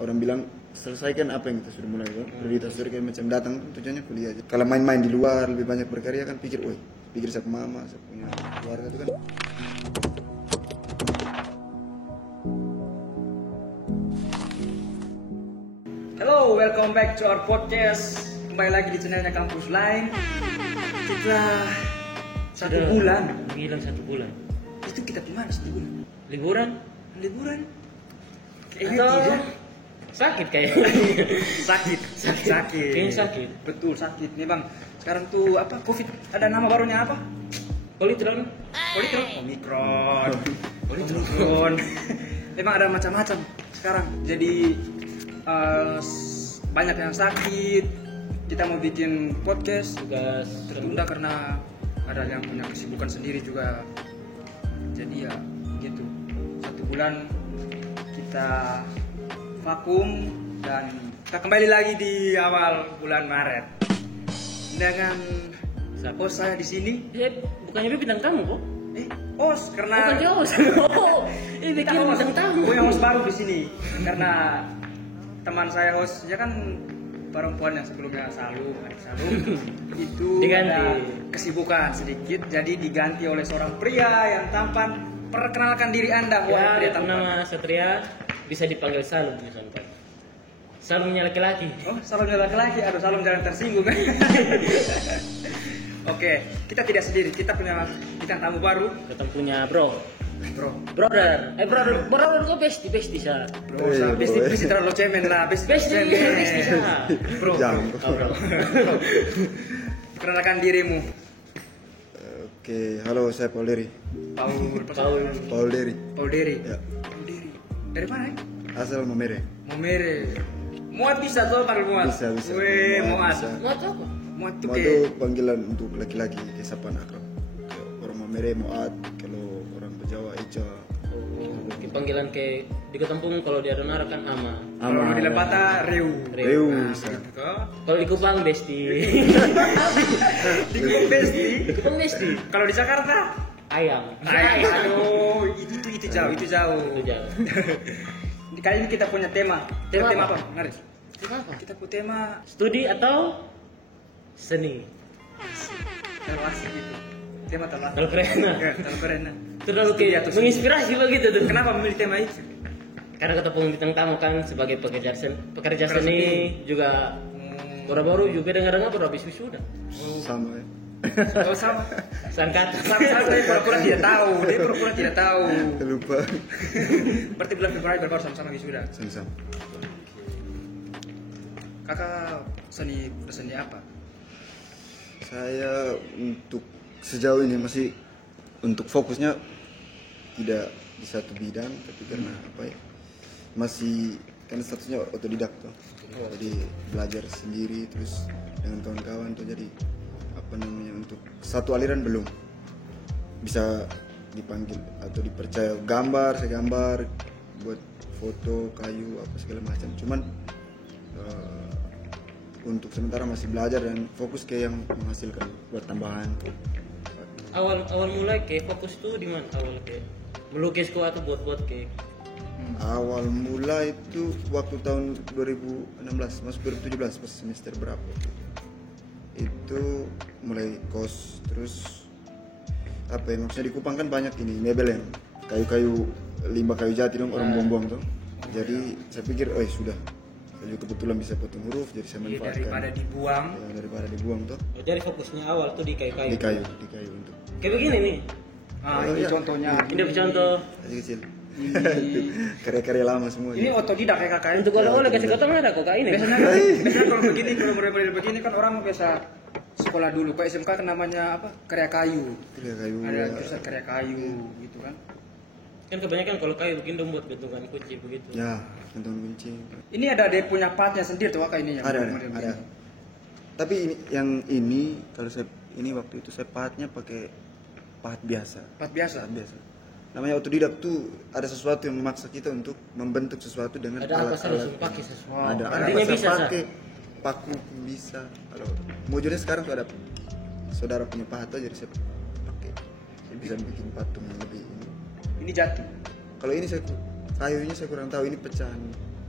orang bilang selesaikan apa yang kita sudah mulai kan. Prioritas sudah kayak macam datang tujuannya kuliah aja. Kalau main-main di luar lebih banyak berkarya kan pikir, pikir saya punya mama, saya punya keluarga itu kan. Hello, welcome back to our podcast. Kembali lagi di channelnya Kampus Lain. Setelah satu bulan. Menghilang 1 bulan. Itu kita di mana 1 bulan? Liburan? Liburan? Atau tidak. sakit kayaknya. Sakit. Kayaknya sakit. Betul sakit. Nih bang, sekarang tuh apa? COVID. Ada nama barunya apa? Omikron. Omikron. Memang ada macam-macam sekarang. Jadi banyak yang sakit. Kita mau bikin podcast Tugas tertunda karena ada yang punya kesibukan sendiri juga. Jadi ya gitu. 1 bulan kita vakum dan kita kembali lagi di awal bulan Maret dengan host saya di sini. Bukannya dia bintang tamu kok? Host karena Bukan dia host. Ini kita bikin host bintang tamu. yang host baru di sini karena teman saya host ya kan perempuan yang sebelumnya Salum itu Diganti. ada kesibukan sedikit jadi diganti oleh seorang pria yang tampan. Perkenalkan diri Anda, wahai pria Ya, tampan. nama Satria, bisa dipanggil Salum misalkan. Salumnya laki-laki. Oh, Salumnya laki-laki. Aduh, Salum jangan tersinggung. Oke, kita tidak sendiri. Kita punya bintang tamu baru, Kita punya bro. brother. Brother kok bestie sa. Bro, besti terlalu cemen lah. Besti. sa. Bro. Jangan. Oh, bro. Perkenalkan dirimu. Oke, halo saya Paul Deri. Paul Deri. Paul Deri. Ya. Paul Deri. Dari mana? Asal Mamere. Momere. Muat bisa tuh panggil muat. Bisa. Weh, muat. Bisa. Mau tahu apa? Muat tuh Moat kayak itu panggilan untuk laki-laki, kayak sapaan akrab. Kayak orang Mamere Moat, kalau orang Jawa Eja. Oh, panggilan kayak di Ketempung kalau di Adonara kan Ama. kalau di Lepata Reu. Reu. Nah, Bisa. gitu toh. Kalau di Kupang bestie. Di Kupang Besti. Di Kupang bestie. Kalau di Jakarta Ayam. aduh, itu jauh. Itu jauh. Kali ini kita punya tema. Tema Tema apa? apa? Ngaris. Kenapa? Kita punya tema Studi atau seni? terlasi gitu. Tema terlasi. Kalau keren. Ya, terlalu keren. Terlalu kayak menginspirasi begitu tuh. Kenapa memilih tema itu? Karena ketemu bintang tamu kan sebagai pekerja seni juga baru-baru juga dengar-dengar baru habis wisuda. Sama ya. Oh sama. Sangkat. Sama dia pura-pura tidak tahu. Dia pura-pura tidak tahu. Lupa. Berarti bulan Februari baru sama-sama wisuda. Sama-sama. Kakak seni apa? Saya untuk sejauh ini masih untuk fokusnya tidak di satu bidang, tapi karena apa ya, masih kan statusnya otodidak tuh. Jadi belajar sendiri terus dengan kawan-kawan tuh, jadi apa namanya, untuk satu aliran belum bisa dipanggil atau dipercaya. Saya gambar buat foto kayu apa segala macam, cuman untuk sementara masih belajar dan fokus ke yang menghasilkan buat tambahan. Awal mulai kayak fokus tuh di mana? Awal kayak melukis kok atau buat kayak Awal mula itu waktu tahun 2016 masuk 2017 pas semester berapa itu mulai kos, terus apa ya, maksudnya di Kupang kan banyak ini mebel yang kayu-kayu, limbah kayu jati dong orang buang-buang tuh. Jadi saya pikir sudah, saya juga kebetulan bisa potong huruf, jadi saya manfaatkan daripada dibuang tuh. Jadi fokusnya awal tuh di kayu-kayu. Di kayu untuk Kayak begini nih. Ini contohnya. Ini contoh. kecil. Karya-karya lama semua. Ini otodidak ya kakak. Untuk oleh-oleh kasih gotong ada kok kayak ini. Biasanya kalau begini, kalau model begini kan orang biasa sekolah dulu. Kayak SMK kan namanya apa? Karya kayu. Ada jurusan karya kayu gitu kan. Kan kebanyakan kalau kayu begini dong buat bentukan kunci begitu. Ya, bentukan kunci. Ini ada dia punya partnya sendiri tuh kakak ini yang Ada. begini. Tapi ini kalau saya ini waktu itu saya pahatnya pakai pahat biasa. Pahat biasa. Namanya otodidak tuh ada sesuatu yang memaksa kita untuk membentuk sesuatu dengan Ada apa alat-alat. langsung pakai sesuatu. Ada Artinya saya bisa, pakai paku pun bisa. Kalau mujurnya sekarang tuh ada saudara punya pahat aja, jadi saya pakai. Saya bisa bikin patung yang lebih ini. Ini jati. Kalau ini kayunya saya kurang tahu, ini pecahan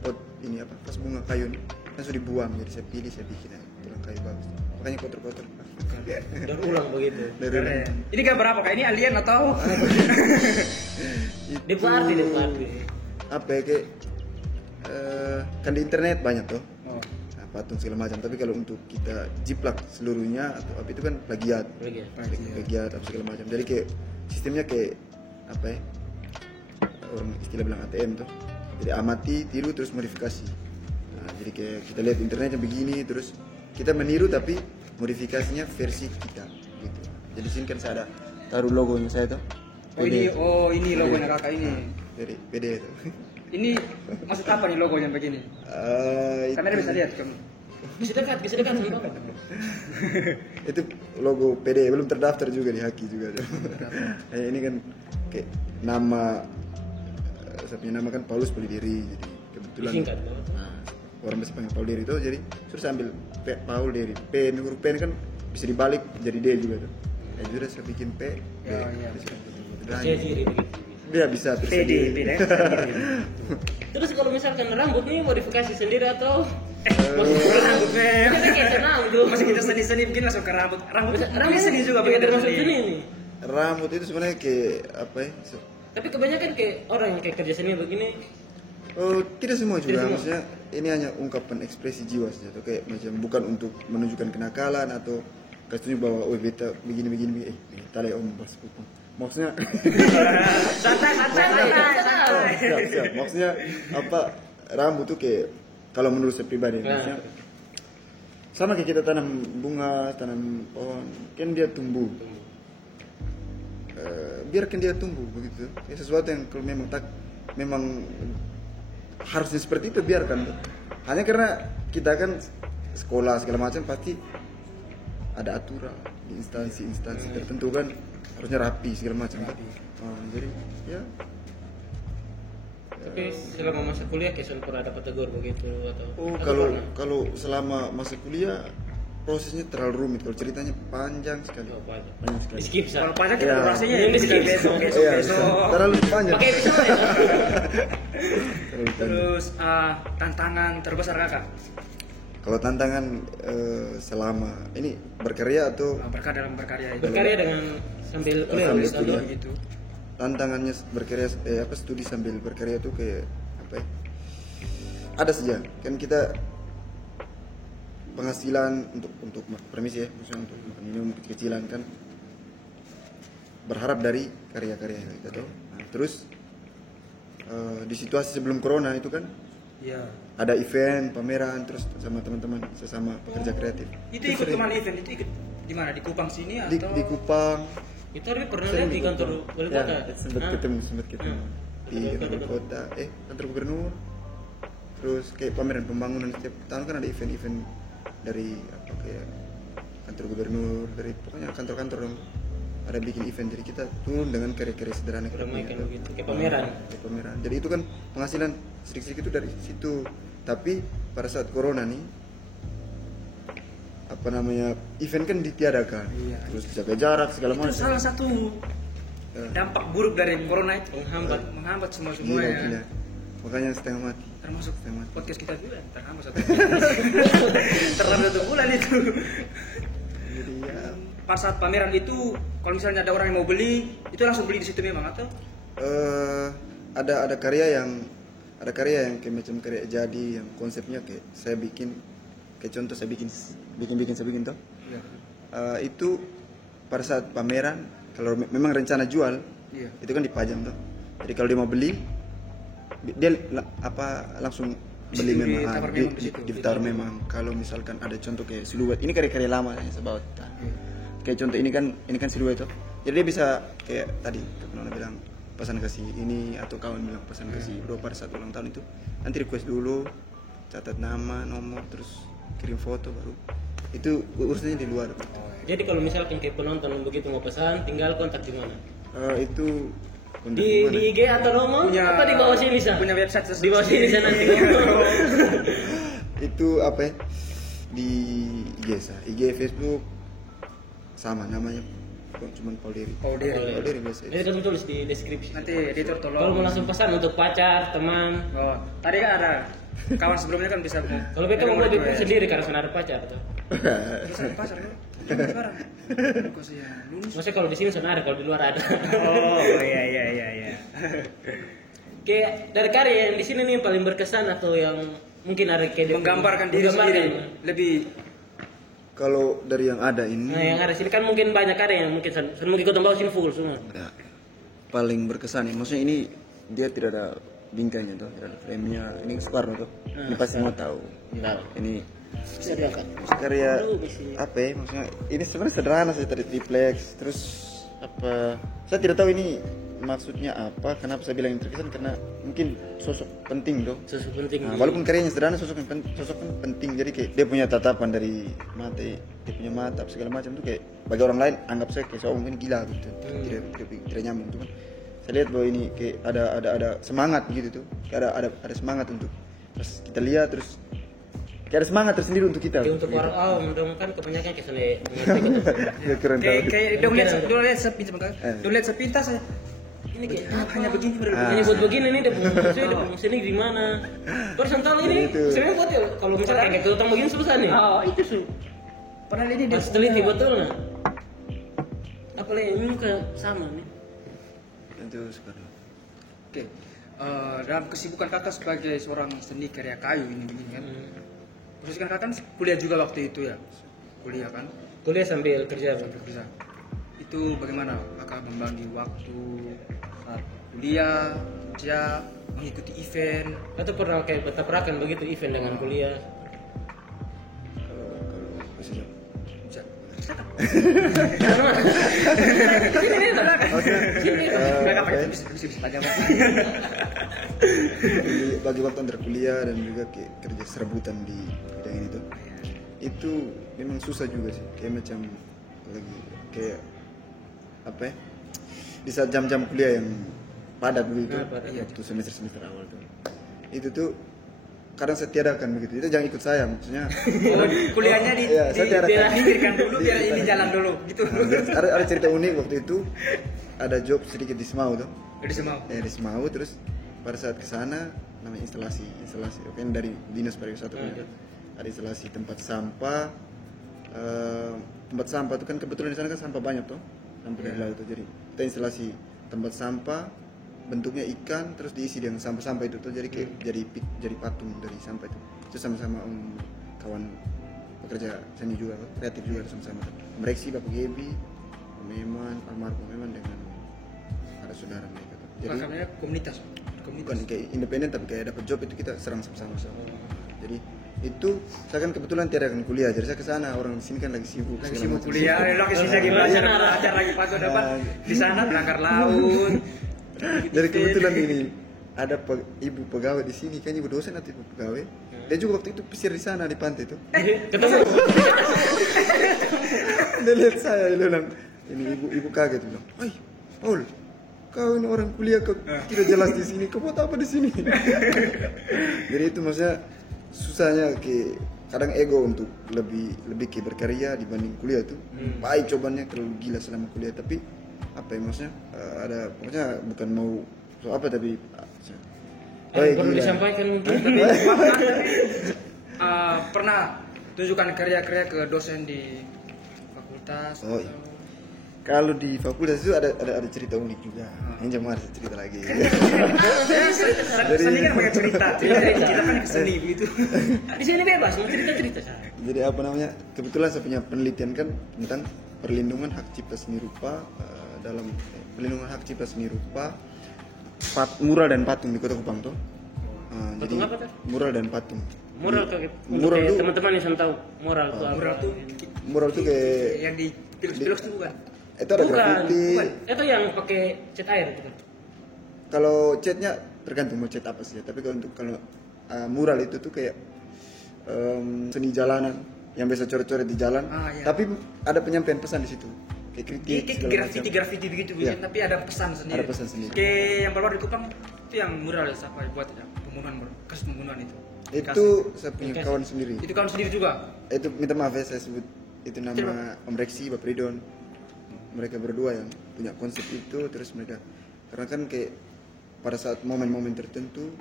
pot ini apa vas bunga kayu nih kan sudah dibuang, jadi saya pilih, saya bikin aja tulang kayu bagus, makanya kotor-kotor. Dan ulang begitu. Dari Keren. Ini gambar apa? Kayak ini alien atau? Di party. apa ya, kayak kan di internet banyak tuh Oh. patung segala macam, tapi kalau untuk kita jiplak seluruhnya atau apa itu kan plagiat apa segala macam. Jadi kayak sistemnya kayak apa ya, orang istilah bilang ATM tuh, jadi amati, tiru, terus modifikasi. Nah, jadi kayak kita lihat internetnya begini, terus kita meniru tapi modifikasinya versi kita gitu. Jadi sini kan saya ada taruh logonya saya tuh. Ini logonya kakak ini. Dari PD itu. Ini maksud apa nih logonya begini? Kamera bisa lihat kamu. Bisa dekat sama Bapak. Itu logo PD, belum terdaftar juga di Haki juga. Ini kan kayak nama, saya punya nama kan Paulus Polideri, jadi kebetulan Disingkat. nah, orang bisa panggil Paul Deri itu, jadi terus ambil Paul Deri, P, huruf P ini kan bisa dibalik jadi D juga tuh. Ya sudah saya bikin P, D, Iya. Saya diri begitu. dia bisa terus PD. Terus kalau misalkan rambut nih modifikasi sendiri atau Rambut kita kayak senang tuh. Masih kita seni bikin langsung ke rambut. Rambut seni juga pakai pakai termasuk seni. seni nih. rambut itu sebenarnya kayak apa ya? Tapi kebanyakan kayak orang yang kayak kerja seni begini. Oh, tidak semua juga, Tidak semua. maksudnya ini hanya ungkapan ekspresi jiwa saja tuh, kayak macam bukan untuk menunjukkan kenakalan atau kasih tunjuk bahwa oh beta begini tali om bos kupung. Maksudnya Santai. siap. Maksudnya apa, rambut tuh kayak kalau menurut saya pribadi maksudnya sama kayak kita tanam bunga, tanam pohon, kan dia tumbuh. Biarkan dia tumbuh begitu. Ya, sesuatu yang kalau memang harusnya seperti itu biarkan tuh. Hanya karena kita kan sekolah segala macam pasti ada aturan di instansi tertentu kan harusnya rapi segala macam kan. Jadi ya. Tapi selama masa kuliah Keson pernah dapat tegur begitu atau? Oh, atau kalau selama masa kuliah prosesnya terlalu rumit, kalau ceritanya panjang sekali. pernah? Panjang sekali. Di skip Kalau sah. pajak kita Iya. operasinya Ini bisa skip. besok. Iya, terlalu panjang. Pakai episode ya. Terlalu panjang. Terus tantangan terbesar kakak Kalau tantangan selama ini berkarya atau dalam berkarya itu. Berkarya dengan sambil kuliah Sambil gitu. studi. Gitu. tantangannya berkarya studi sambil berkarya tuh kayak apa ya? Ada saja kan kita penghasilan untuk permisi ya, maksudnya untuk makan minum kecil-kecilan kan berharap dari karya-karya yang kita tahu. Nah, terus di situasi sebelum corona itu kan Iya. ada event pameran terus sama teman-teman sesama pekerja kreatif. Itu ikut sering. kemana event? Itu ikut di mana? Di Kupang sini di, atau? di Kupang. Itu Arbi pernah Sering lihat di kantor Kupang. wali Ya, kota. sempat Hah? ketemu Hmm. di wali kota, kantor gubernur. Terus kayak pameran pembangunan setiap tahun kan ada event-event dari apa kayak kantor gubernur, dari pokoknya kantor-kantor yang ada bikin event, jadi kita turun dengan karya-karya sederhana kita Ramaikan punya, tuh. begitu, kayak pameran. Kayak pameran. Jadi itu kan penghasilan sedikit-sedikit itu dari situ. Tapi pada saat corona nih apa namanya event kan ditiadakan, Iya. terus jaga jarak segala Itu macam. salah satu dampak buruk dari corona itu menghambat Gila, semua-semuanya. gila. Makanya setengah mati. Termasuk Setengah mati. podcast kita juga terhambat terlambat 1 bulan itu. Jadi ya Pas saat pameran itu, kalau misalnya ada orang yang mau beli, itu langsung beli di situ memang atau? ada karya yang kayak macam karya jadi yang konsepnya kayak saya bikin, kayak contoh saya bikin toh. Iya. Itu pada saat pameran kalau memang rencana jual Iya. itu kan dipajang toh. Jadi kalau dia mau beli dia langsung beli Di- memang ditawar memang di situ. ditawar memang. Kalau misalkan ada contoh kayak siluet, ini karya-karya lama yang saya bawa. Kayak contoh ini kan siluet toh. Jadi dia bisa kayak tadi Nona bilang pesan kasih ini atau kawan bilang pesan kasih bro pada saat ulang tahun itu nanti request dulu, catat nama, nomor, terus kirim foto baru itu urusannya di luar. Jadi kalau misalkan kayak penonton begitu mau pesan, tinggal kontak di mana? Itu kontak Di mana? IG atau nomor? Apa di bawah sini Sa? Punya website Di bawah sini Sa nanti. Itu apa ya? Di IG Facebook sama namanya cuma Paul Deri. Oh, dia. Paul Deri biasa. Jadi kan tulis di deskripsi. Nanti editor Kalau mau tolong. langsung pesan untuk pacar, teman, Oh, tadi kan ada kawan sebelumnya kan bisa Kalau beta mau lebih pun sendiri karena sana ada pacar tuh. Terus ada pasar kan? Sekarang. Kok sih ya? Lulus. Maksudnya kalau di sini sana ada, kalau di luar ada. Oh iya. Kayak dari karya yang di sini nih yang paling berkesan atau yang mungkin ada kayak Menggambarkan diri sendiri lebih. Kalau dari yang ada ini Nah, yang ada sini kan mungkin banyak karya yang mungkin mungkin ikut bawa sini full semua. ya, paling berkesan ya. Maksudnya ini dia tidak ada bingkainya tuh, tidak ada frame-nya. Ini Soekarno tuh. Ini pasti mau tahu. Tahu. Ini Bisa diangkat. karya Aduh, bisa. apa ya? Maksudnya ini sebenarnya sederhana sih, tadi triplex. Terus apa? Saya tidak tahu ini maksudnya apa. Kenapa saya bilang ini terkesan? Karena mungkin sosok penting dong. Sesuatu penting. Nah, walaupun karyanya sederhana, sosok kan penting. Jadi kayak dia punya tatapan dari mata, dia punya mata segala macam tuh kayak bagi orang lain anggap saya kayak seorang mungkin gila gitu. Tidak nyambung tuh kan. Saya lihat bahwa ini kayak ada semangat gitu tuh. Kayak ada semangat untuk terus kita lihat terus kayak ada semangat tersendiri untuk kita. Ya, untuk gitu. orang awam dong kan kebanyakan kayak sana Ya, keren banget. Kayak dong lihat sepintas dong lihat sepintas saya. Ini kayak hanya begini hanya buat begini nih dia punya sini di mana. Terus tahu ini Itu. sebenarnya buat ya kalau misalnya kayak gitu begini susah nih. Oh, itu su. Padahal ini dia Harus teliti betul nah. Apalagi ini ke sama nih. Itu sekarang. Oke. Dalam kesibukan kakak sebagai seorang seni karya kayu ini begini kan. Terus kan kakak kan kuliah juga waktu itu ya. Kuliah kan. Kuliah sambil kerja. Bisa. Itu bagaimana kakak membagi waktu saat kuliah, kerja, mengikuti event. Atau pernah kayak bertabrakan begitu event dengan kuliah. Kalau posisi Bisa. Kakak pakai bisa panjang. Jadi bagi waktu antara kuliah dan juga kayak kerja serabutan di bidang ini tuh, itu memang susah juga sih. Kayak macam lagi kayak apa ya? Di saat jam-jam kuliah yang padat begitu, waktu semester awal tuh, itu tuh kadang saya tiadakan begitu. Itu jangan ikut saya, maksudnya. Kuliahnya Iya, saya tiadakan. diminggirkan dulu biar ini jalan dulu gitu. Nah, ada cerita unik waktu itu, ada job sedikit di Semau tuh. Jadi semua. Di Semau, terus pada saat kesana namanya instalasi kan dari dinas pariwisata punya. Ada instalasi tempat sampah. Tempat sampah itu kan kebetulan di sana kan sampah banyak tuh, sampah dari laut tuh. Jadi kita instalasi tempat sampah, bentuknya ikan, terus diisi dengan sampah-sampah itu tuh, jadi kayak jadi patung dari sampah itu sama-sama kawan pekerja seni juga, kreatif juga sama-sama. Mereksi Bapak Gebi, Meman, almarhum Meman dengan ada saudara mereka tuh. Jadi Makanya komunitas. bukan kayak independen tapi kayak dapat job itu kita serang sama-sama. Jadi itu saya kan kebetulan tiadakan kuliah, jadi saya ke sana. Orang di sini kan lagi sibuk Lagi segala sibuk macam. kuliah, lagi sini lagi belajar lagi pagi dapat di sana belangkar laut. Dari kebetulan ini ada ibu pegawai di sini, kan ibu dosen atau ibu pegawai. Dia juga waktu itu pesir di sana di pantai itu. Ketemu. Dia lihat saya, dia bilang, ini ibu kaget bilang, "Oi, Paul, kau ini orang kuliah kau tidak jelas di sini, kau buat apa di sini?" Jadi itu maksudnya susahnya kadang ego untuk lebih berkarya dibanding kuliah tuh. Baik cobaannya terlalu gila selama kuliah, tapi apa ya maksudnya ada pokoknya bukan mau so apa tapi Perlu disampaikan mungkin. Pernah tunjukkan karya-karya ke dosen di fakultas. Oh, iya. Kalau di fakultas itu ada cerita unik juga. Ini cuma ada cerita lagi. Seni kan banyak cerita kan ke seni begitu. Di sini bebas mau cerita-cerita. Jadi apa namanya? Kebetulan saya punya penelitian kan tentang perlindungan hak cipta seni rupa dalam perlindungan hak cipta seni rupa mural dan patung di Kota Kupang tuh. Jadi Patung apa tuh? mural dan patung. Moral Mural kayak tuh teman-teman yang tahu moral tuh apa? Mural tuh kayak yang di pilus-pilus tuh bukan. itu ada graffiti. Itu yang pakai cat air gitu. Kalau catnya tergantung mau cat apa sih. Tapi kalau mural itu tuh kayak seni jalanan yang biasa coret-coret di jalan. Iya. Tapi ada penyampaian pesan di situ. Kayak kritik segala macam. Graffiti begitu Iya. tapi ada pesan sendiri. Ada pesan sendiri. Kayak yang baru di Kupang itu yang mural ya siapa buat ya pembunuhan kasus pembunuhan itu. Itu saya punya kawan sendiri. Itu kawan sendiri juga. Itu minta maaf ya saya sebut itu nama Om Reksi, Bapak Ridon. Mereka berdua yang punya konsep itu, terus mereka karena kan kayak pada saat momen-momen tertentu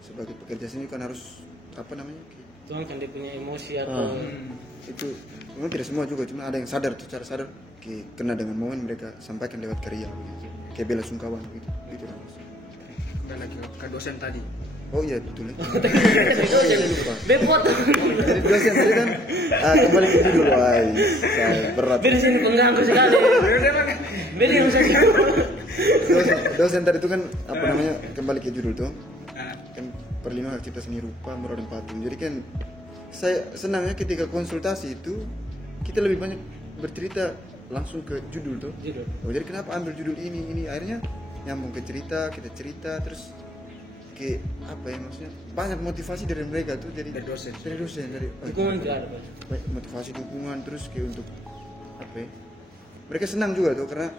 sebagai pekerja seni kan harus apa namanya tuangkan dia punya emosi atau itu memang tidak semua juga, cuma ada yang sadar tuh, cara sadar kena dengan momen mereka sampaikan lewat karya begitu. Kayak bela sungkawa gitu gitu lah. Udah lagi ke dosen tadi. Oh iya betul ya. bepot. Jadi dosen tadi kan kembali ke judul, wah berat. Beda sini pengganggu sekali. Beda yang saya dosen tadi itu kan apa namanya, kembali ke judul tuh kan perlindungan hak cipta seni rupa melalui patung. Jadi kan saya senangnya ketika konsultasi itu kita lebih banyak bercerita langsung ke judul tuh. Oh, jadi kenapa ambil judul ini akhirnya nyambung ke cerita, kita cerita terus ke apa ya, maksudnya banyak motivasi dari mereka tuh, jadi dari dosen dari dukungan juga ada motivasi dukungan, terus kayak untuk apa ya, mereka senang juga tuh karena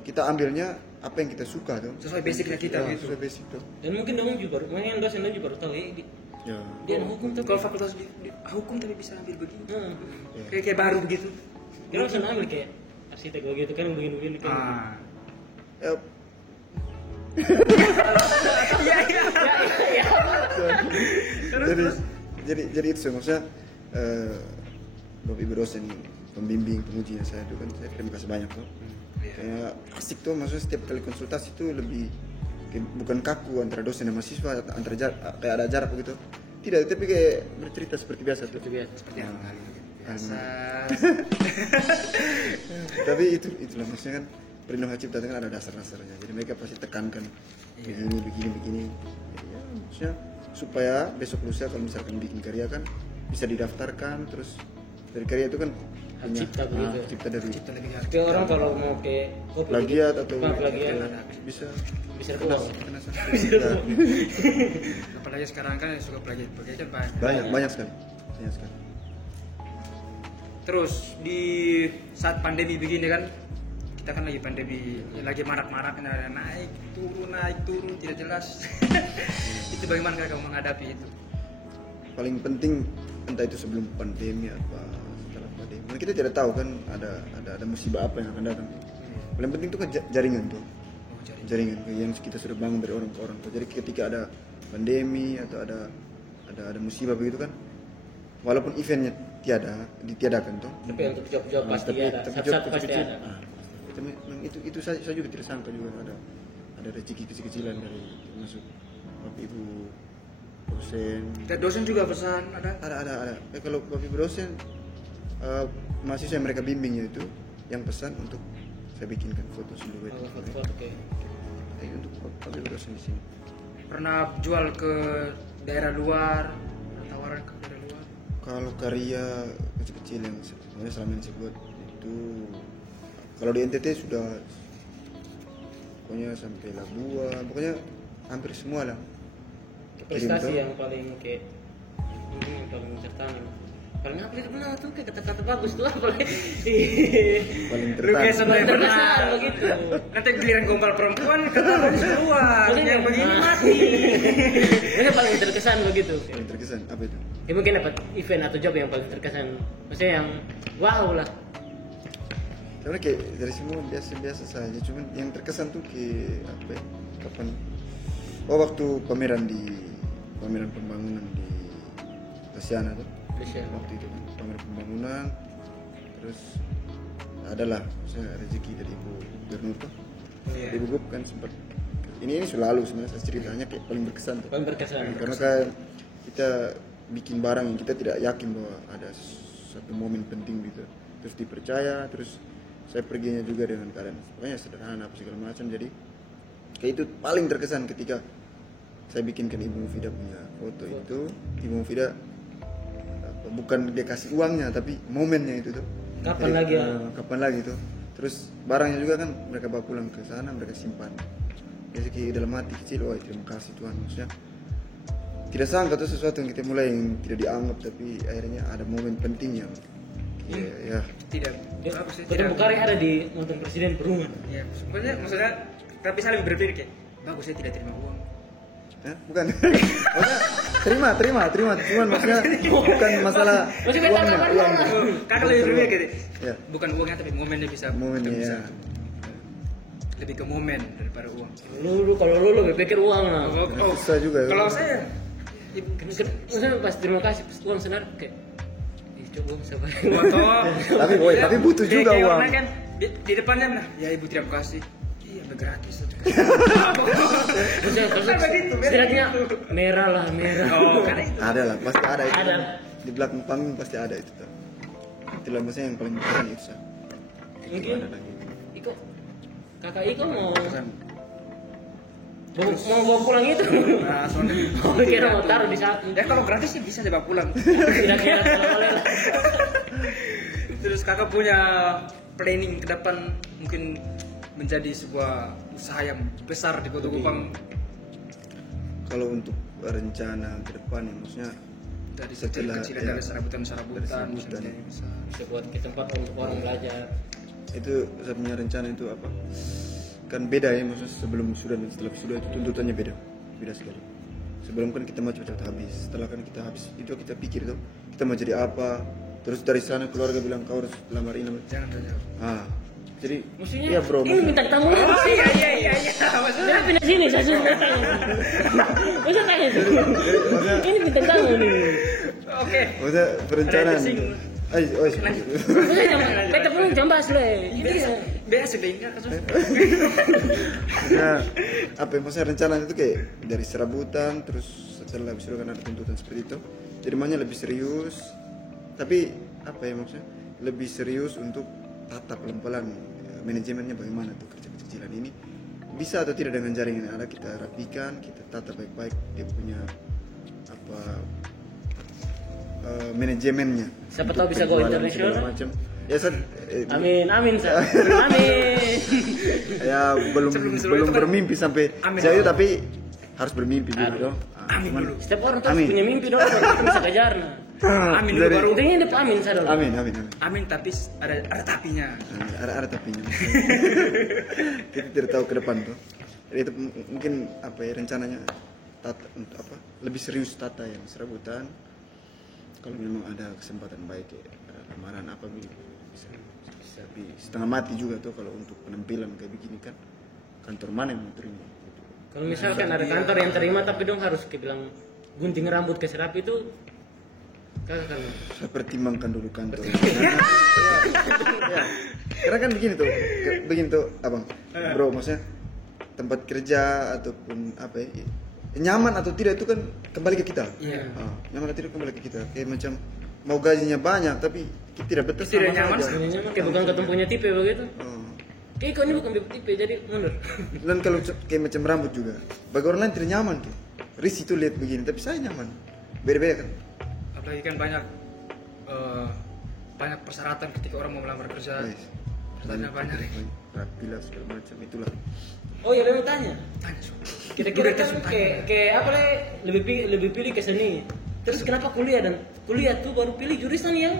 kita ambilnya apa yang kita suka tuh, sesuai basicnya kita gitu. Sesuai basic tuh. dan mungkin dong juga yang dosen juga baru tahu Ya. dia hukum tuh Kalau fakultas hukum tapi bisa ambil begini. Kayak baru begitu. dia langsung ambil kayak arsitek begitu kan, begini kan. Jadi itu maksudnya Bapak Ibu dosen pembimbing pengujinya saya itu kan, saya terima kasih banyak tuh. Kayak asik tuh, maksudnya setiap kali konsultasi itu lebih bukan kaku antara dosen dan mahasiswa, antara kayak ada jarak begitu. Tidak, tapi kayak bercerita seperti biasa tuh. Seperti yang biasa. Tapi itulah maksudnya kan perlindungan hak cipta kan ada dasar-dasarnya. Jadi mereka pasti tekankan begini. Ya, maksudnya supaya besok lusa kalau misalkan bikin karya kan bisa didaftarkan, terus dari karya itu kan hak cipta begitu. Cipta dari Tapi orang kalau mau ke plagiat atau plagiat bisa kena sanksi. Apalagi sekarang kan suka plagiat kan Banyak sekali. Terus di saat pandemi begini kan, kita kan lagi pandemi, lagi marak-maraknya, naik turun tidak jelas. Itu bagaimana kamu menghadapi itu? Paling penting entah itu sebelum pandemi apa setelah pandemi, kita tidak tahu kan ada musibah apa yang akan datang. Paling penting itu kan jaringan tuh, jaringan yang kita sudah bangun dari orang ke orang tuh. Jadi ketika ada pandemi atau ada musibah begitu kan, walaupun eventnya ditiadakan tuh, tapi untuk job-job pasti ada, satu pasti ada. Itu saya juga tidak sangka juga ada rezeki kecil-kecilan dari masuk Bapak Ibu dosen. Dosen juga pesan ada. Kalau Bapak Ibu dosen mahasiswa yang mereka bimbingnya itu yang pesan untuk saya bikinkan foto siluet. Foto oke. Untuk Bapak Ibu dosen di sini. Pernah jual ke daerah luar, tawaran ke daerah luar? Kalau karya kecil-kecil yang sebenarnya selama ini saya buat itu, kalau di NTT sudah pokoknya sampai Labuan, pokoknya hampir semua lah. Prestasi yang paling kayak ini paling tertanam. Paling apa itu benar tuh, kayak kata-kata bagus tuh apa? Paling Kayak sebenarnya pernah terkesan begitu. Nanti giliran gombal perempuan ketahuan keluar, yang begini mati. Ini paling terkesan begitu. Paling terkesan apa itu? Ya mungkin dapat event atau job yang paling terkesan, maksudnya yang wow lah. Karena kayak dari semua biasa-biasa saja, cuman yang terkesan tuh kayak apa ya, kapan? Waktu pameran pembangunan di Lasiana tuh. Waktu itu kan pameran pembangunan, terus adalah saya rezeki dari Ibu Gubernur tuh. Ibu Gub kan sempat ini selalu sebenarnya saya ceritanya kayak paling berkesan tuh. Paling berkesan. Karena kayak kita bikin barang yang kita tidak yakin bahwa ada satu momen penting gitu, terus dipercaya, terus saya perginya juga dengan keadaan pokoknya sederhana apa segala macam. Jadi kayak itu paling terkesan ketika saya bikinkan Ibu Mufidah punya foto itu. Ibu Mufidah bukan dia kasih uangnya tapi momennya itu tuh. Kapan lagi tuh. Terus barangnya juga kan mereka bawa pulang ke sana, mereka simpan. Jadi kayak dalam hati kecil, wah terima kasih Tuhan, maksudnya tidak sangka tuh sesuatu yang kita mulai yang tidak dianggap tapi akhirnya ada momen pentingnya. Ya. Tidak. Apa sih? Foto Bukhari ada di nonton Presiden Perumahan. Ya, maksudnya tapi saya lebih berpikir kayak bagus saya tidak terima uang. Bukan. Maksudnya terima. Cuman maksudnya bukan masalah uangnya. Kakak lebih berpikir gitu. Ya. Bukan uangnya tapi momennya bisa. Momennya ya. lebih ke momen daripada uang. Kalau lu lebih pikir uang lah. Susah juga. Kalau saya Maksudnya pas terima kasih pas uang senar kayak coba sabar. Tapi butuh juga kayak uang. orang kan di depannya nah, ya ibu terima kasih. Iya, udah gratis. Maksudnya setidaknya merah lah, merah. Oh, karena itu. Ada lah, pasti ada itu. Ada. Di belakang panggung pasti ada itu tuh. Itulah maksudnya yang paling penting itu sah. Mungkin Ada lagi. Iko, kakak Iko mau bawa pulang itu. Nah, soalnya Oh, kira mau taruh di sapi. ya kalau gratis sih bisa dibawa pulang. Tidak kira oleh. Terus kakak punya planning ke depan mungkin menjadi sebuah usaha yang besar di Kota Kupang Kalau untuk rencana ke depan ya maksudnya dari setelah kecil ya, dari serabutan-serabutan serabutan. sampai besar. Bisa buat ke tempat untuk orang belajar. itu saya punya rencana itu apa? Kan beda ya maksudnya sebelum sudah dan setelah sudah itu tuntutannya beda sekali. Sebelum kan kita mau cepat-cepat habis, setelah kan kita habis itu kita pikir tuh kita mau jadi apa, terus dari sana keluarga bilang kau harus lamar ini. Jangan tanya. Jadi Maksudnya iya bro, ini minta tamu ya. Oh iya. Dia pindah sini saya suruh datang. Masa tanya itu? Ini minta tamu nih. Oke. maksudnya perencanaan. Ada yang Maksudnya kita pun jam bahas le. Biasa deh enggak kasus. Nah, apa yang maksudnya rencana itu kayak dari serabutan terus setelah habis itu kan ada tuntutan seperti itu. Jadi makanya lebih serius. Tapi apa ya maksudnya? Lebih serius untuk tata pelan-pelan manajemennya bagaimana tuh kerja kecilan ini bisa atau tidak dengan jaringan yang ada kita rapikan, kita tata baik-baik dia punya apa manajemennya. Siapa tahu bisa go Penjualan international. segala macam. Ya Amin Sa. Amin. Ya belum Sebelum itu kan- bermimpi sampai Amin. saya tapi harus bermimpi dulu dong. Amin dulu. Setiap orang tuh Amin. punya mimpi dong, baru kita bisa kejar. Amin dulu Dari- baru. Intinya hidup amin saya dong. Amin. Amin tapi ada tapinya. Ada tapinya. Kita tidak tahu ke depan tuh. Jadi itu mungkin apa ya rencananya tata untuk apa? Lebih serius tata yang serabutan. Kalau memang ada kesempatan baik ya, ada lamaran apa bisa tapi setengah mati juga tuh kalau untuk penampilan kayak begini kan kantor mana yang mau terima gitu. Kalau misalkan ada kantor yang terima tapi dong harus bilang gunting rambut ke serapi itu kakak kan Saya pertimbangkan dulu kantor. Ya. Karena kan begini tuh abang, bro, maksudnya tempat kerja ataupun apa ya, nyaman atau tidak itu kan kembali ke kita. Iya. Nyaman atau tidak kembali ke kita. Kayak macam mau gajinya banyak tapi kita tidak betah Tidak sama nyaman, saja. sebenarnya kayak bukan ketumpunya tipe begitu. Kayak kau ini bukan tipe jadi mundur. Dan kalau kayak macam rambut juga, bagi orang lain tidak nyaman tuh. Riz itu lihat begini, tapi saya nyaman. Beda-beda kan. Apalagi kan banyak persyaratan ketika orang mau melamar kerja. Guys, Banyak. rapi lah segala macam itulah. Oh iya, lu tanya. Tanya Su. Kira-kira Udah kan tanya. kayak apa le lebih pilih ke seni. Terus kenapa kuliah tuh baru pilih jurusan yang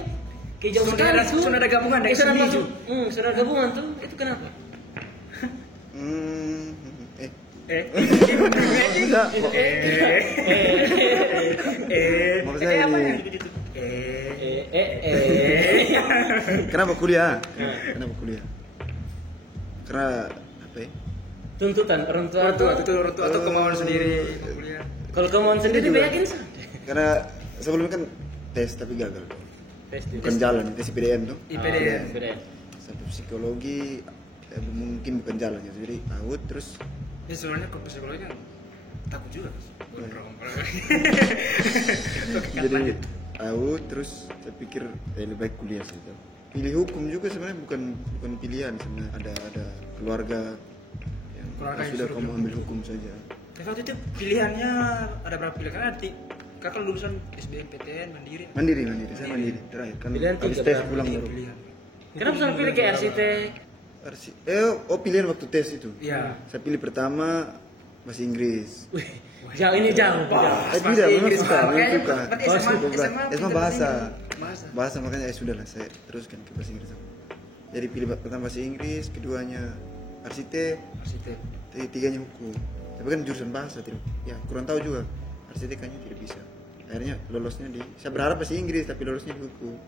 kayak jauh sekali tuh. Sudah ada gabungan dari sudah seni, masuk. Sudah ada gabungan tuh. Itu kenapa? Enggak, maksudnya Kayak apa ini ya? Gitu. kenapa kuliah? Kenapa kuliah? Karena apa ya? Tuntutan orang tua Orang tua atau kemauan sendiri mau kuliah. Kalau kemauan sendiri juga. yakin sih. Karena sebelumnya kan tes tapi gagal. Tes Bukan jalan, tes IPDN tuh. IPDN. Sampai psikologi mungkin bukan jalan gitu. Jadi out terus Ya sebenarnya kalau psikologi kan takut juga. Gondrong. jadi out terus saya pikir lebih baik kuliah sih. Pilih hukum juga sebenarnya bukan pilihan sebenarnya ada keluarga yang Keluarga yang sudah suruh kamu ambil hukum saja. Tapi waktu itu pilihannya ada berapa pilihan? Karena kakak lulusan SBMPTN mandiri. Mandiri saya mandiri terakhir kan Pilihan habis tiga tes berapa? pulang baru. Pilihan. Kenapa selalu pilih kayak arsitek? Pilihan waktu tes itu. Iya. Saya pilih pertama bahasa Inggris. Wih, jauh ini jauh. Tidak, memang Inggris, suka, Pak. memang Makanya suka. berarti Bahasa SMA juga. SMA bahasa. Bahasa. Makanya sudah lah saya teruskan ke bahasa Inggris. Jadi pilih pertama bahasa Inggris, keduanya arsitek, Arsitek. tiganya hukum. Tapi kan jurusan bahasa tidak. Ya kurang tahu juga. Arsitek kayaknya tidak bisa. Akhirnya lolosnya saya berharap bahasa Inggris tapi lolosnya di hukum.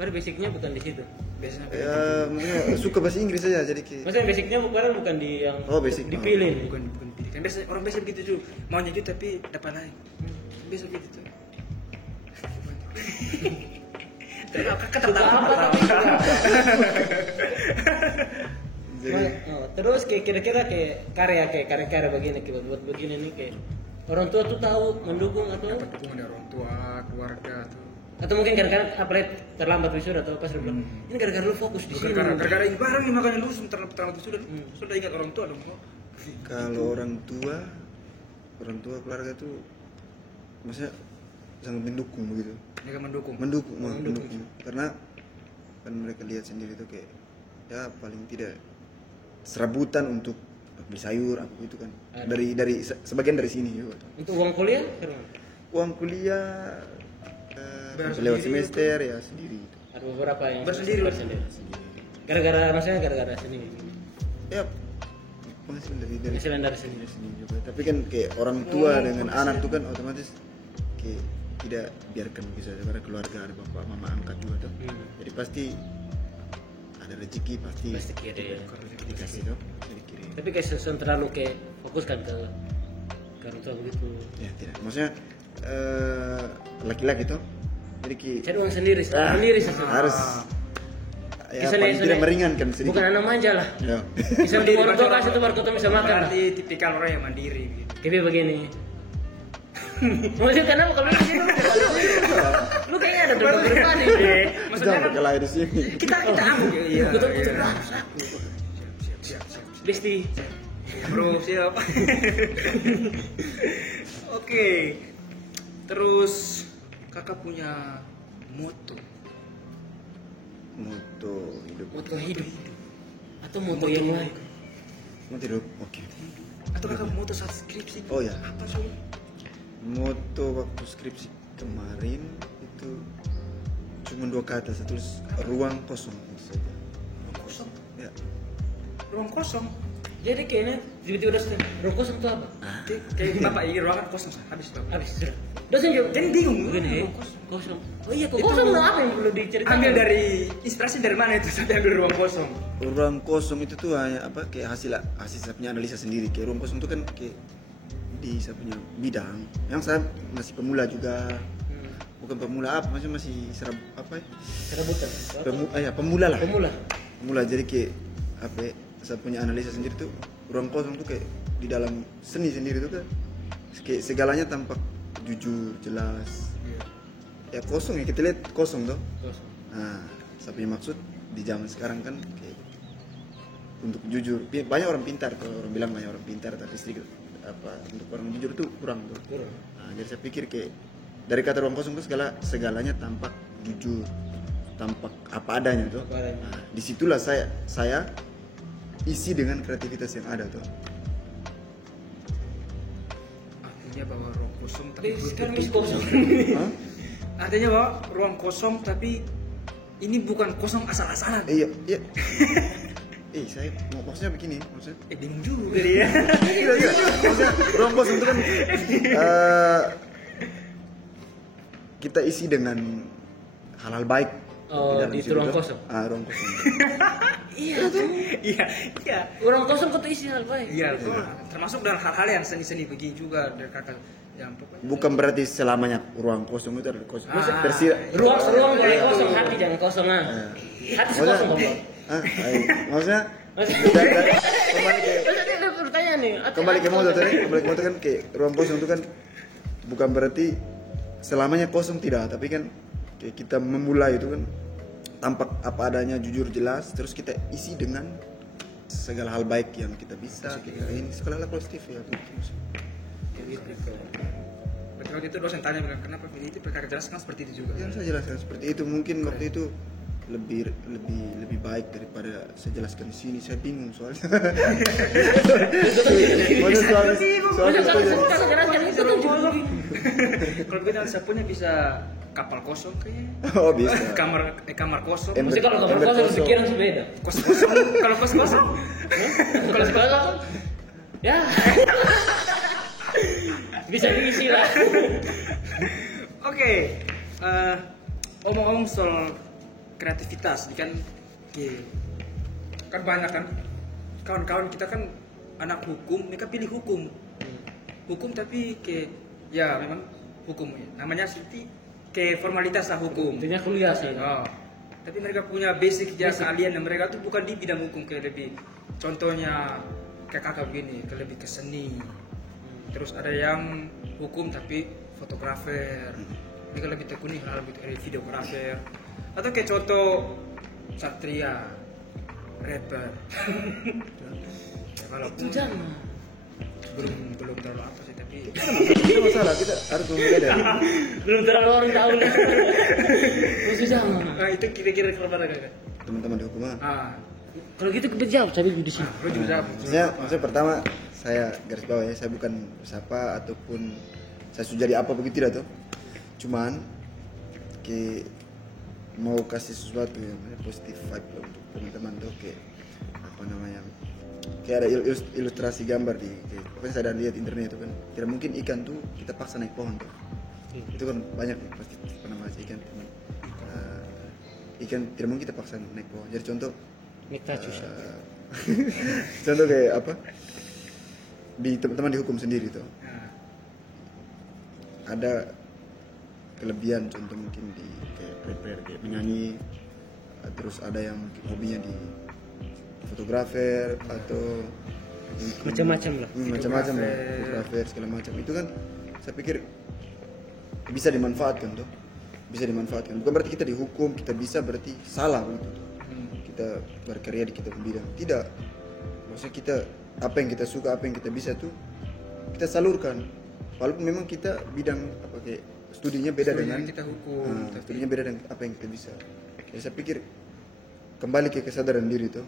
Baru basicnya bukan di situ. Biasanya maksudnya suka bahasa Inggris aja jadi kayak Maksudnya basicnya bukan di yang Oh, basic. dipilih. bukan pilih. Kan biasa orang biasa begitu juga. Maunya juga tapi dapat lain. Biasa begitu tuh. Kakak tertawa. Terus kayak kira-kira kayak karya begini kayak buat begini nih kayak orang tua tuh tahu mendukung atau Dukungan dari orang tua, keluarga tuh. atau mungkin gara-gara apalagi terlambat wisuda atau pas bilang ini gara-gara lu fokus di sini. Gara-gara ini barang nih makanya lu terlambat sudah. Sudah ingat orang tua dong. kalau orang tua keluarga tuh maksudnya sangat mendukung begitu. Mereka mendukung. Mendukung. Karena kan mereka lihat sendiri tuh kayak ya paling tidak serabutan untuk beli sayur apa itu kan. Dari sebagian dari sini juga. Untuk uang kuliah karena Uang kuliah Bayar lewat sendiri semester ya sendiri. ada beberapa yang Bersendiri. Gara-gara maksudnya gara-gara sini. Ya penghasilan dari Penghasilan dari sini. sini juga. Tapi kan kayak orang tua dengan anak tuh kan otomatis kayak tidak biarkan bisa karena keluarga ada bapak mama angkat juga tuh. Jadi pasti ada rezeki pasti kirim. dikasih tuh dikirim. Tapi kayak sesuatu terlalu kayak fokuskan ke orang tua begitu. Ya tidak. Maksudnya laki-laki tuh jadi Cari uang sendiri sendiri harus ya Kisah paling lihat tidak sana. meringankan sedikit. Bukan anak manja lah. Ya. Bisa di orang tua kasih tuh baru kita bisa makan lah. Berarti tipikal orang yang mandiri gitu. Kayak begini. Maksudnya kenapa kalau lu sini lu kayaknya ada dompet pribadi deh. Maksudnya Jangan kan pakai lahir di sini. kita aku iya. Betul iya. betul. Besti. Bro, siap. Oke. Terus kakak punya moto. Moto hidup. Moto hidup atau moto yang lain. Moto hidup. Oke. Atau kakak moto saat skripsi? Oh ya. Apa sih? Moto waktu skripsi kemarin itu cuma 2 kata, saya tulis ruang kosong itu saja. Ruang kosong. Ya. Ruang kosong. Jadi kayaknya tiba-tiba udah setengah. Ruang kosong itu apa? Kayak di bapak ini ruangan kosong habis itu. Habis sudah. Dosen juga. Jadi bingung. Begini. Ruang kosong. Kosong. Oh iya, kosong lah apa yang perlu diceritakan? Ambil dari inspirasi dari mana itu sampai ambil ruang kosong? Ruang kosong itu tuh hanya apa kayak hasil saya punya analisa sendiri. Kayak ruang kosong itu kan kayak di saya punya bidang yang saya masih pemula juga. Bukan pemula apa, maksudnya masih Serabutan. pemula lah. Pemula. Jadi kayak apa ya, saya punya analisa sendiri tuh ruang kosong tuh kayak di dalam seni sendiri tuh kan kayak segalanya tampak jujur, jelas. Ya kosong ya, kita lihat kosong tuh. Kosong. Nah, saya punya maksud di zaman sekarang kan kayak untuk jujur, banyak orang pintar, kalau orang bilang banyak orang pintar tapi sedikit apa untuk orang jujur tuh kurang tuh. Nah, jadi saya pikir kayak dari kata ruang kosong itu segalanya tampak jujur, tampak apa adanya tuh. Nah, disitulah saya isi dengan kreativitas yang ada tuh. Artinya bahwa ruang kosong tapi Sekarang ini kosong. Hah? artinya bahwa ruang kosong tapi ini bukan kosong asal-asalan. Iya. Saya maksudnya begini, maksudnya Bingung juga dia. Iya. Maksudnya ruang kosong itu kan kita isi dengan hal-hal baik. Oh, dalam di situ ruang tuh. kosong. Ruang kosong. Iya. Orang kosong kok isi hal baik. Iya, termasuk dalam hal-hal yang seni-seni begini juga dari kakak yang pokoknya. Bukan berarti selamanya ruang kosong itu adalah kosong. Ah. Ruang boleh kosong, hati jangan kosong ah. Hati kosong Bapak. Maksudnya kembali ke Maksudnya ada pertanyaan nih. kembali ke motor tadi, kan kayak ruang kosong itu kan bukan berarti selamanya kosong, tidak, tapi kan kayak kita memulai itu kan tampak apa adanya, jujur, jelas, terus kita isi dengan segala hal baik yang kita bisa, kita ini segala hal positif ya. Berarti waktu itu dosen tanya bilang kenapa pilih itu, kakak jelaskan seperti itu juga. Yang saya jelaskan seperti itu, mungkin waktu itu lebih baik daripada saya jelaskan di sini. Saya bingung soalnya. Kalau kita sapunya bisa kapal kosong kayaknya. Oh bisa. kamar kosong. Mesti kalau nggak kosong pikiran beda. Kos-kosong. Kalau kos-kosong. Kalau sekolah ya bisa diisi lah. Oke. Omong-omong soal kreativitas, kan Oke. Kan banyak kan kawan-kawan kita kan anak hukum, mereka pilih hukum. Hukum tapi ya memang hukum ya. Namanya seperti formalitas lah hukum. Intinya kuliah sih. Oh. Tapi mereka punya basic keahlian dan mereka tuh bukan di bidang hukum, kayak lebih contohnya kayak kakak begini, kayak lebih ke seni. Terus ada yang hukum tapi fotografer. Mereka lebih tekuni hal gitu, videografer. Atau kayak contoh Satria, rapper. Ya, walaupun Jangan. belum terlalu apa sih, tapi Tidak masalah, kita harus berbeda. Belum terlalu orang tahu nih. Masih jangan. itu kira-kira kalau pada kakak. Teman-teman di hukum. Kalau gitu kejawab tapi di sini. Lo juga jawab. Maksudnya pertama saya garis bawah ya, saya bukan siapa ataupun saya sudah jadi apa begitu tidak tuh. Cuman mau kasih sesuatu yang positif vibe lah untuk teman-teman tuh, kayak apa namanya, kayak ada ilustrasi gambar di pokoknya saya lihat internet itu kan, tidak mungkin ikan tuh kita paksa naik pohon tuh. Itu kan banyak ya, pasti pernah baca ikan ikan tidak mungkin kita paksa naik pohon. Jadi contoh contoh kayak apa, di teman-teman di hukum sendiri tuh ada kelebihan, contoh mungkin di kayak prepare kayak menyanyi, terus ada yang mungkin hobinya di fotografer atau Macam-macam lah. macam-macam lah, fotografer segala macam. Itu kan saya pikir bisa dimanfaatkan tuh, bisa dimanfaatkan. Bukan berarti kita dihukum kita bisa berarti salah gitu tuh. Kita berkarya di kita bidang, tidak. Maksudnya kita apa yang kita suka, apa yang kita bisa tuh kita salurkan. Walaupun memang kita bidang apa kayak studinya beda dengan kita hukum, studinya beda dengan apa yang kita bisa. Jadi saya pikir kembali ke kesadaran diri tuh.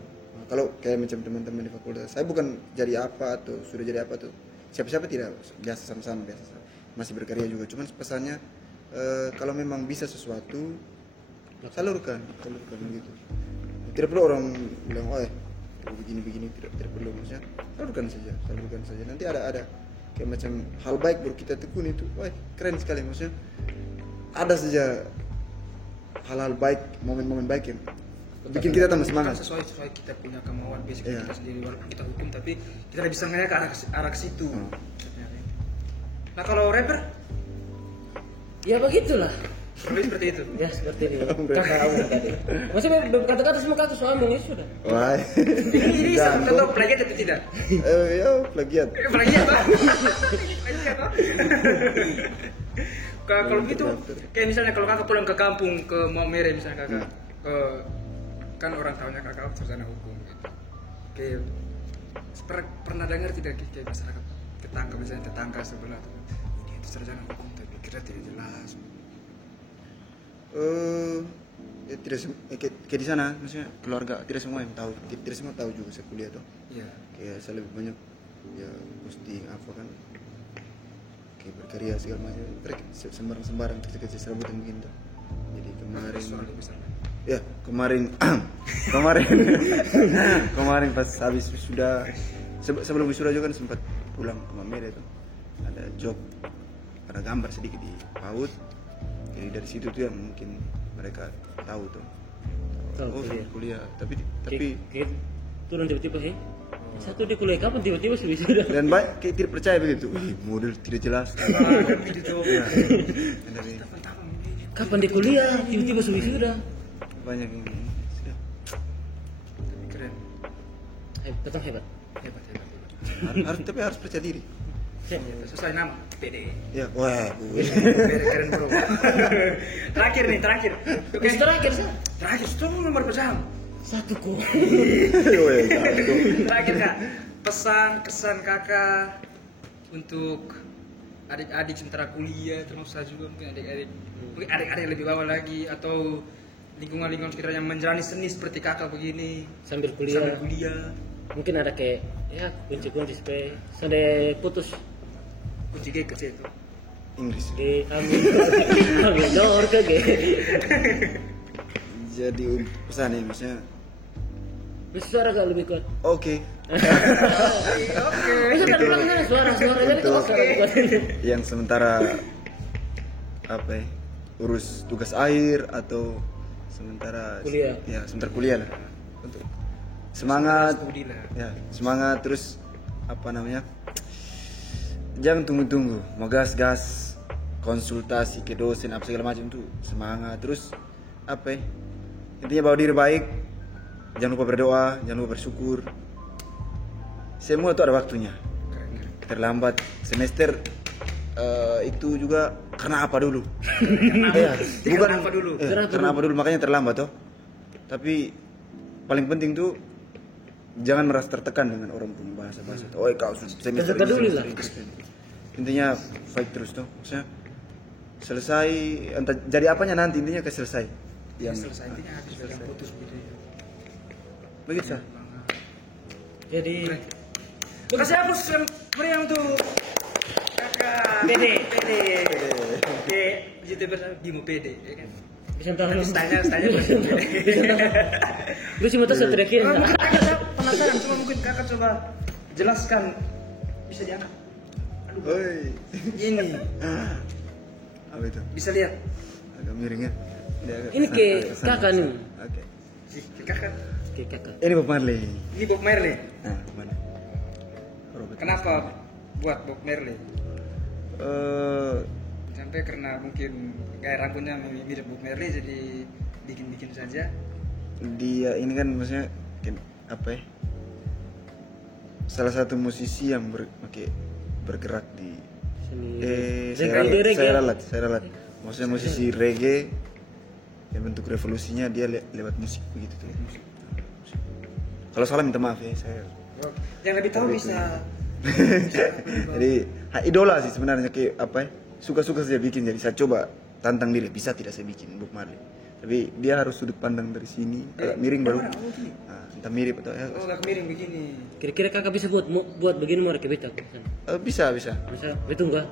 Kalau kayak macam teman-teman di fakultas, saya bukan jadi apa atau sudah jadi apa tuh, siapa-siapa tidak, biasa sama-sama biasa, masih berkarya juga. Cuman pesannya kalau memang bisa sesuatu salurkan gitu. Tidak perlu orang bilang, oh begini tidak perlu, maksudnya salurkan saja. Nanti ada kayak macam hal baik baru kita tekuni itu, wah keren sekali, maksudnya ada saja hal-hal baik, momen-momen baik yang bikin kita tambah semangat. Sesuai kita punya kemauan basic kita sendiri, walaupun kita hukum tapi kita bisa ngeliat ke arah situ. Nah kalau rapper Ya begitulah. lebih seperti itu. Ya seperti ini. Kakak Aung tadi. Maksudnya berkata-kata semua kata soal ya sudah. Wah, Ini contoh plagiat atau tidak? ya plagiat. Plagiat apa? Plagiat apa? Kalau gitu, kayak misalnya kalau kakak pulang ke kampung ke Maumere misalnya kakak, kan orang tahunya kakak sarjana hukum gitu. Kayak pernah dengar tidak kayak masyarakat tetangga, misalnya tetangga sebelah tuh, ini itu sarjana hukum tapi kira tidak jelas. Ya, kayak di sana, maksudnya keluarga tidak semua yang tahu, tidak semua tahu juga saya kuliah tuh. Iya. Kayak saya lebih banyak ya posting apa kan, kayak berkarya segala macam, sembarang kecil-kecil serabutan begini tuh. Jadi kemarin pas habis wisuda, sebelum wisuda juga kan sempat pulang ke Mameda itu, ada job, ada gambar sedikit di PAUD. Jadi dari situ tuh yang mungkin mereka tahu tuh. Kuliah. Tapi turun tiba-tiba satu dia kuliah kapan tiba-tiba sudah. Dan banyak kayak tidak percaya begitu. Model tidak jelas. Kapan dia kuliah tiba-tiba sudah. Banyak yang Keren. Tetap hebat. Tapi harus percaya diri. Sesuai nama PD. Ya, wah, Keren bro. Terakhir. Terakhir, itu nomor pesan. Satu kok. Terakhir kak, pesan kesan kakak untuk adik-adik sementara kuliah, termasuk saya juga mungkin adik-adik yang lebih bawah lagi, atau lingkungan-lingkungan sekitar yang menjalani seni seperti kakak begini Sambil kuliah. Mungkin ada kayak ya kunci-kunci supaya sampai putus. Kunci G kecil itu. Inggris. Ambil nomor ke G. Jadi pesan nih, maksudnya Suara gak lebih kuat. oke. Bisa kan bilang suara-suaranya itu kuat. Yang sementara apa ya, urus tugas akhir atau sementara Kuliah. ya sementara kuliah lah untuk semangat Studi lah. ya semangat terus apa namanya jangan tunggu-tunggu mau gas konsultasi ke dosen apa segala macam tuh semangat terus apa ya intinya bawa diri baik jangan lupa berdoa jangan lupa bersyukur semua itu ada waktunya terlambat semester itu juga karena apa dulu ya bukan Karena apa dulu? karena apa dulu makanya terlambat toh tapi paling penting tuh jangan merasa tertekan dengan orang punya bahasa oh kau semester Tertekan dulu lah. intinya fight terus tuh maksudnya selesai entah jadi apanya nanti intinya ke selesai yang Selesai intinya habis pegang putus gitu ya. begitu sah Jadi Kasih hapus yang meriam tuh kakak Pede. Oke, youtuber Bimo Pede ya kan. bisa tahu Stylenya masih lu cuma tahu saya terakhir Mungkin kakak penasaran, cuma mungkin kakak coba jelaskan bisa diangkat. Aduh, oi ini apa itu bisa lihat. agak miring ya Dia agak Ini kesana, ke agak kesana. kakak nih. Oke Kakak, Oke kakak. ini Bob Marley ini Bob Marley. nah mana Robert Kenapa buat Bob Marley? eh Sampai karena mungkin gaya rambutnya mirip Bob Marley jadi bikin saja. dia ini kan maksudnya apa ya salah satu musisi yang bergerak di Reggae. saya ralat maksudnya musisi reggae yang bentuk revolusinya dia lewat musik begitu tuh kalau salah minta maaf ya saya Yang lebih tahu bisa jadi idola sih sebenarnya kayak apa ya suka-suka saya bikin jadi saya coba tantang diri bisa tidak saya bikin Bob Marley tapi dia harus sudut pandang dari sini agak miring baru nah, entah mirip atau ya oh nggak miring begini. Kira-kira kakak bisa buat begini mau rekebit aku kan? bisa Bisa betul enggak?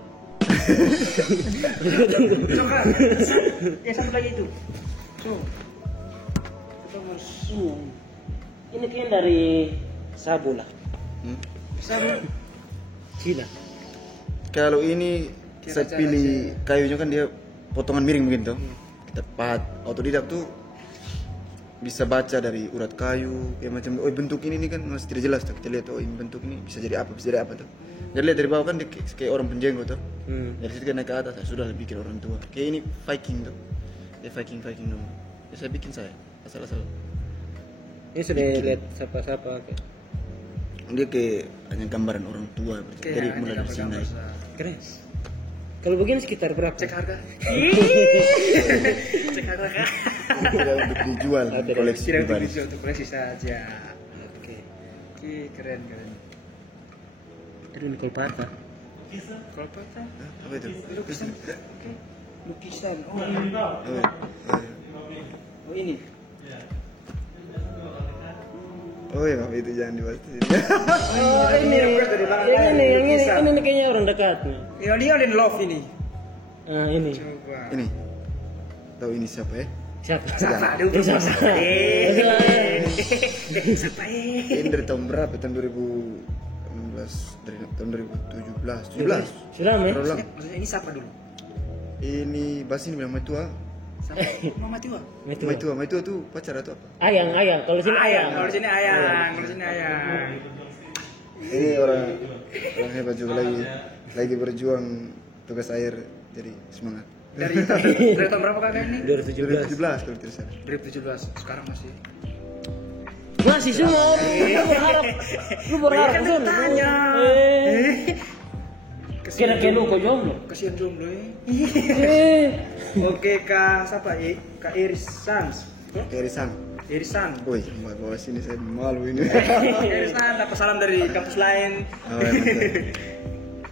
Coba. Yang satu lagi itu. Tuh. Kita harus Ini kayaknya dari Sabu lah. bisa Cina. kalau ini saya pilih kayunya kan dia potongan miring begitu kita pahat otodidak tuh bisa baca dari urat kayu kayak macam oh bentuk ini nih kan masih tidak jelas tuh kita lihat oh ini bentuk ini bisa jadi apa tuh jadi lihat dari bawah kan dia kayak orang penjenggot tuh dari situ kan naik ke atas saya sudah bikin orang tua kayak ini Viking tuh dia Viking dong ya, saya bikin saya asal-asal Ini sudah lihat siapa-siapa. dia kayak hanya gambaran orang tua jadi mulai dari sini naik Keren. Kalau begini sekitar berapa? Cek harga. Cek harga. tidak untuk dijual koleksi Tidak untuk pribadi dijual untuk koleksi saja. Oke. Oke, keren. Itu Nicole Pata. Kalau apa? apa itu Lukisan. Oke. Lukisan. Oh, oh, oh ini. oh ya itu jangan dibahas di sini Oh ini, yang ini kayaknya orang dekat nih. Ya, dia in love ini. Ah ini. Coba. ini tahu ini siapa ya Siapa? Siapa? Aduh, Siapa? Siapa? ini dari tahun berapa tahun 2016 dari tahun 2017 Sulam ya? Baru ulang. Maksudnya ini siapa dulu? ini bahas ini bilang Maitua Siapa? Mama tua. Maitua tuh pacar atau apa Ayang. Kalau sini Ayang. ayang. Kalau di sini ayang. Kalau di sini ayang. ini orang hebat juga lagi berjuang tugas air jadi semangat Dari tahun berapa kakak ini? 2017. 2017 kalau tidak salah 2017. Sekarang masih. Masih semua. Lu berharap Kan kan? tanya. Kira-kira lu kok jomblo? Kasihan jomblo ya. Eh. Oke kak siapa? Kak Irisan. Irisan Irisan. woi bawa sini saya malu ini Irisan dapat salam dari kampus lain. oh, ya, mantap.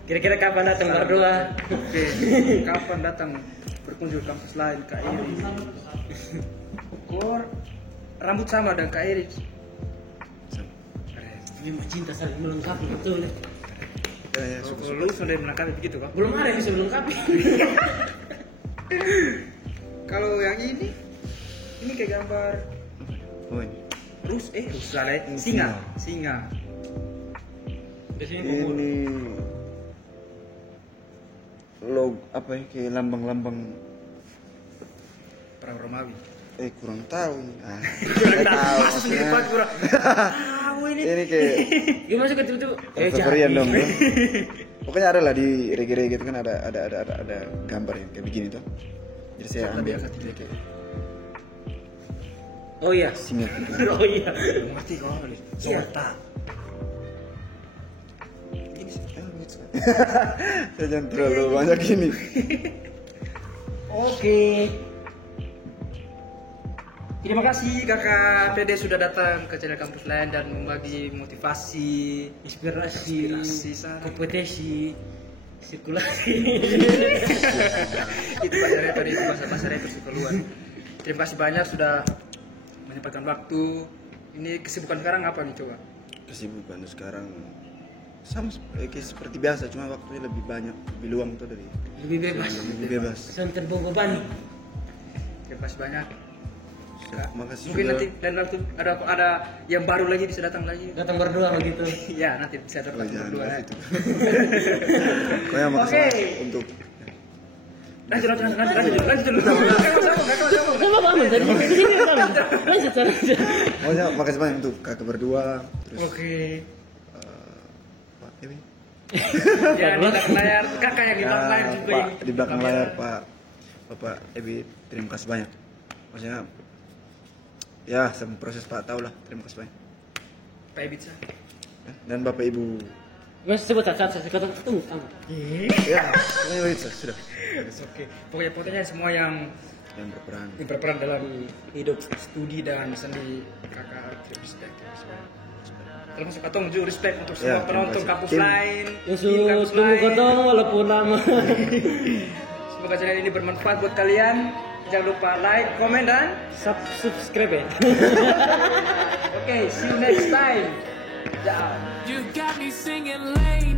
Kira-kira kapan datang berdua? Oke. Kapan datang berkunjung ke kampus lain Kak Iris? Keluar rambut sama dengan Kak Iris. Keren. Memang cinta saling melengkapi betul ya. ya, suka. Lu sudah menangkap begitu kak? Belum ada yang bisa melengkapi. Kalau yang ini kayak gambar oh ini rusa lah, singa. ini log apa ya kayak lambang-lambang Perang Romawi. kurang tahu nih. Kurang Saya tahu. Masa maksudnya. sendiri Pak kurang tahu ini. Ini kayak Gimana masuk ke tiba-tiba? Februarian dong bro. Pokoknya ada lah di reggae-reggae itu kan ada gambar yang kayak begini tuh. Jadi saya ambil kayak Oh iya. singkat gitu. Oh iya. Ngerti kau kali. Siapa? Saya jangan terlalu banyak ini. Oke. Terima kasih kakak PD sudah datang ke channel Kampus Lain dan membagi motivasi, Inspirasi, saran. kompetisi, sirkulasi. Itu bahasa tadi itu bahasa rekor keluar. Terima kasih banyak sudah menyempatkan waktu. Ini kesibukan sekarang apa nih coba? Kesibukan sekarang sama seperti biasa, cuma waktunya lebih banyak, lebih luang tuh dari Lebih bebas. lebih bebas. Santan beban. Terima kasih banyak. Makasih Mungkin sudah. nanti dan waktu ada yang baru lagi bisa datang lagi. Datang berdua begitu. Ya nanti bisa datang Jangan berdua. bahas itu. Pokoknya makasih Oke. banyak untuk Lanjut dulu. Sama Pak Amin tadi. Sini Pak Amin. Lanjut. pokoknya makasih banyak untuk kakak berdua, terus Oke. Pak Ewi, Ya di belakang layar kakak yang di belakang layar juga Pak ini. di belakang layar Bapak Ewi, terima kasih banyak. Maksudnya ya sama proses Pak tahu lah, terima kasih banyak. Pak Ibiza. Dan Bapak Ibu, Mas sebut saat saya kata tunggu kamu. ya pokoknya itu sudah Oke. Pokoknya semua yang yang berperan dalam hidup studi dan seni kakak respect. Termasuk Katong juga respect untuk semua Ya, terima penonton kasih. kampus Tim. lain. Yesus tim kampus tunggu lain. kotong walaupun lama. Semoga channel ini bermanfaat buat kalian. Jangan lupa like, komen dan Subscribe ya. oke, see you next time. Ciao. You got me singing late